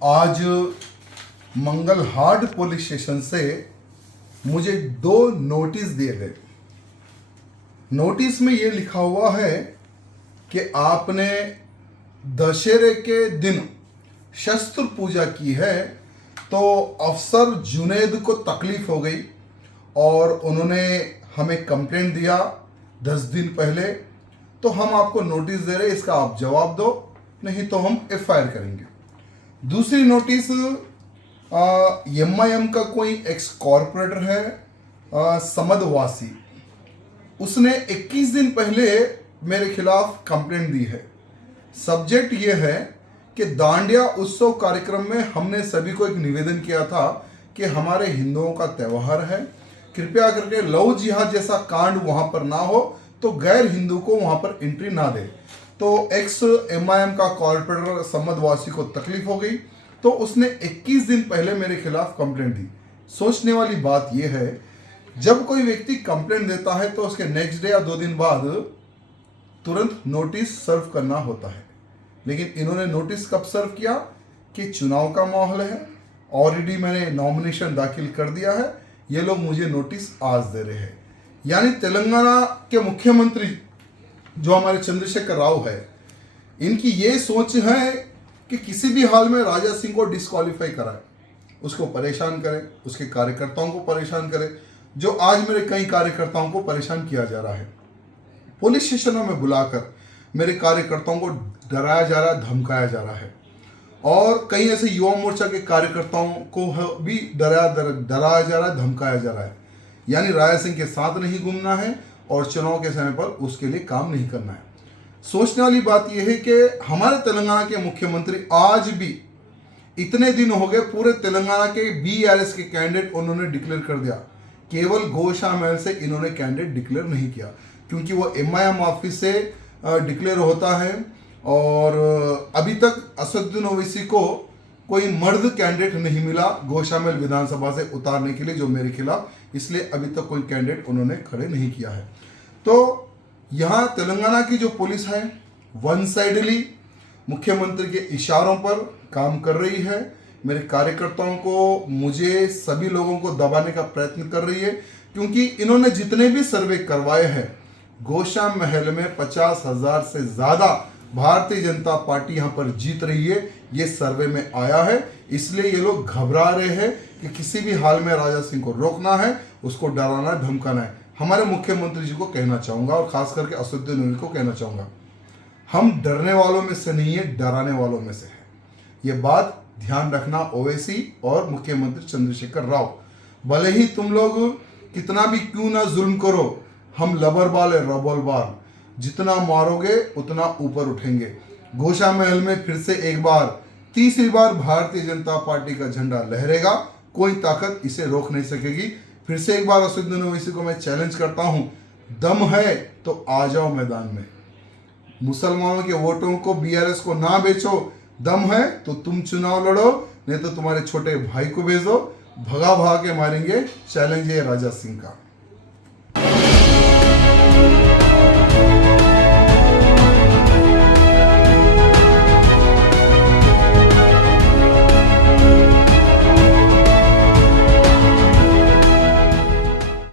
आज Mangalhat police station से मुझे 2 नोटिस दिए गए। नोटिस में ये लिखा हुआ है कि आपने दशहरे के दिन शस्त्र पूजा की है, तो अफसर जुनैद को तकलीफ हो गई और उन्होंने हमें कंप्लेंट दिया 10 दिन पहले। तो हम आपको नोटिस दे रहे हैं, इसका आप जवाब दो, नहीं तो हम एफआईआर करेंगे। दूसरी नोटिस एमआईएम का कोई एक्स कॉरपोरेटर है समदवासी, उसने 21 दिन पहले मेरे खिलाफ कंप्लेंट दी है। सब्जेक्ट ये है कि दांडिया उत्सव कार्यक्रम में हमने सभी को एक निवेदन किया था कि हमारे हिंदुओं का त्यौहार है, कृपया करके लव जिहाद जैसा कांड वहां पर ना हो, तो गैर हिंदू को वहां पर एंट्री ना दे। तो एक्स एमआईएम का कॉर्पोरेटर समदवासी को तकलीफ हो गई, तो उसने 21 दिन पहले मेरे खिलाफ कंप्लेंट दी। सोचने वाली बात यह है, जब कोई व्यक्ति कंप्लेंट देता है तो उसके नेक्स्ट डे या 2 दिन बाद तुरंत नोटिस सर्व करना होता है। लेकिन इन्होंने नोटिस कब सर्व किया कि चुनाव का माहौल है, ऑलरेडी मैंने नॉमिनेशन दाखिल कर दिया है, ये लोग मुझे नोटिस आज दे रहे हैं। यानी तेलंगाना के मुख्यमंत्री जो हमारे चंद्रशेखर राव है, इनकी ये सोच है कि किसी भी हाल में राजा सिंह को डिस्क्वालीफाई कराए, उसको परेशान करें, उसके कार्यकर्ताओं को परेशान करें, जो आज मेरे कई कार्यकर्ताओं को परेशान किया जा रहा है। पुलिस स्टेशनों में बुलाकर मेरे कार्यकर्ताओं को डराया जा रहा है, धमकाया जा रहा है, और कई ऐसे युवा मोर्चा के कार्यकर्ताओं को भी डराया जा रहा है, धमकाया जा रहा है। यानी राजा सिंह के साथ नहीं घूमना है और चुनाव के समय पर उसके लिए काम नहीं करना है। सोचने वाली बात यह है कि हमारे तेलंगाना के मुख्यमंत्री आज भी, इतने दिन हो गए, पूरे तेलंगाना के बीआरएस के कैंडिडेट उन्होंने डिक्लेयर कर दिया, केवल गौशाला महल से इन्होंने कैंडिडेट डिक्लेयर नहीं किया, क्योंकि वो एमआईएम ऑफिस से डिक्लेयर होता है और अभी तक असदुद्दीन ओवैसी को कोई मर्द कैंडिडेट नहीं मिला गौशाला महल विधानसभा से उतारने के लिए जो मेरे खिलाफ, इसलिए अभी तक कोई कैंडिडेट उन्होंने खड़े नहीं किया है। तो यहाँ तेलंगाना की जो पुलिस है वन साइडली मुख्यमंत्री के इशारों पर काम कर रही है, मेरे कार्यकर्ताओं को, मुझे, सभी लोगों को दबाने का प्रयत्न कर रही है, क्योंकि इन्होंने जितने भी सर्वे करवाए हैं, गौशाला महल में 50,000 से ज़्यादा भारतीय जनता पार्टी यहाँ पर जीत रही है, ये सर्वे में आया है। इसलिए ये लोग घबरा रहे हैं कि किसी भी हाल में राजा सिंह को रोकना है, उसको डराना है, धमकाना है। हमारे मुख्यमंत्री जी को कहना चाहूँगा और खास करके असदुद्दीन ओवैसी को कहना चाहूँगा, हम डरने वालों में से नहीं है, डराने वालों में से है। ये बात ध्यान रखना ओवैसी और मुख्यमंत्री चंद्रशेखर राव। भले ही तुम लोग कितना भी क्यों ना जुल्म करो, हम लबरबाल है, रबोलबाल, जितना मारोगे उतना ऊपर उठेंगे। गौशाला महल में फिर से एक बार, तीसरी बार भारतीय जनता पार्टी का झंडा लहरेगा, कोई ताकत इसे रोक नहीं सकेगी। फिर से एक बार असदुद्दीन ओवैसी को मैं चैलेंज करता हूं, दम है तो आ जाओ मैदान में, मुसलमानों के वोटों को, बीआरएस को ना बेचो। दम है तो तुम चुनाव लड़ो, नहीं तो तुम्हारे छोटे भाई को भेजो, भगा भगा के मारेंगे। चैलेंज है राजा सिंह का।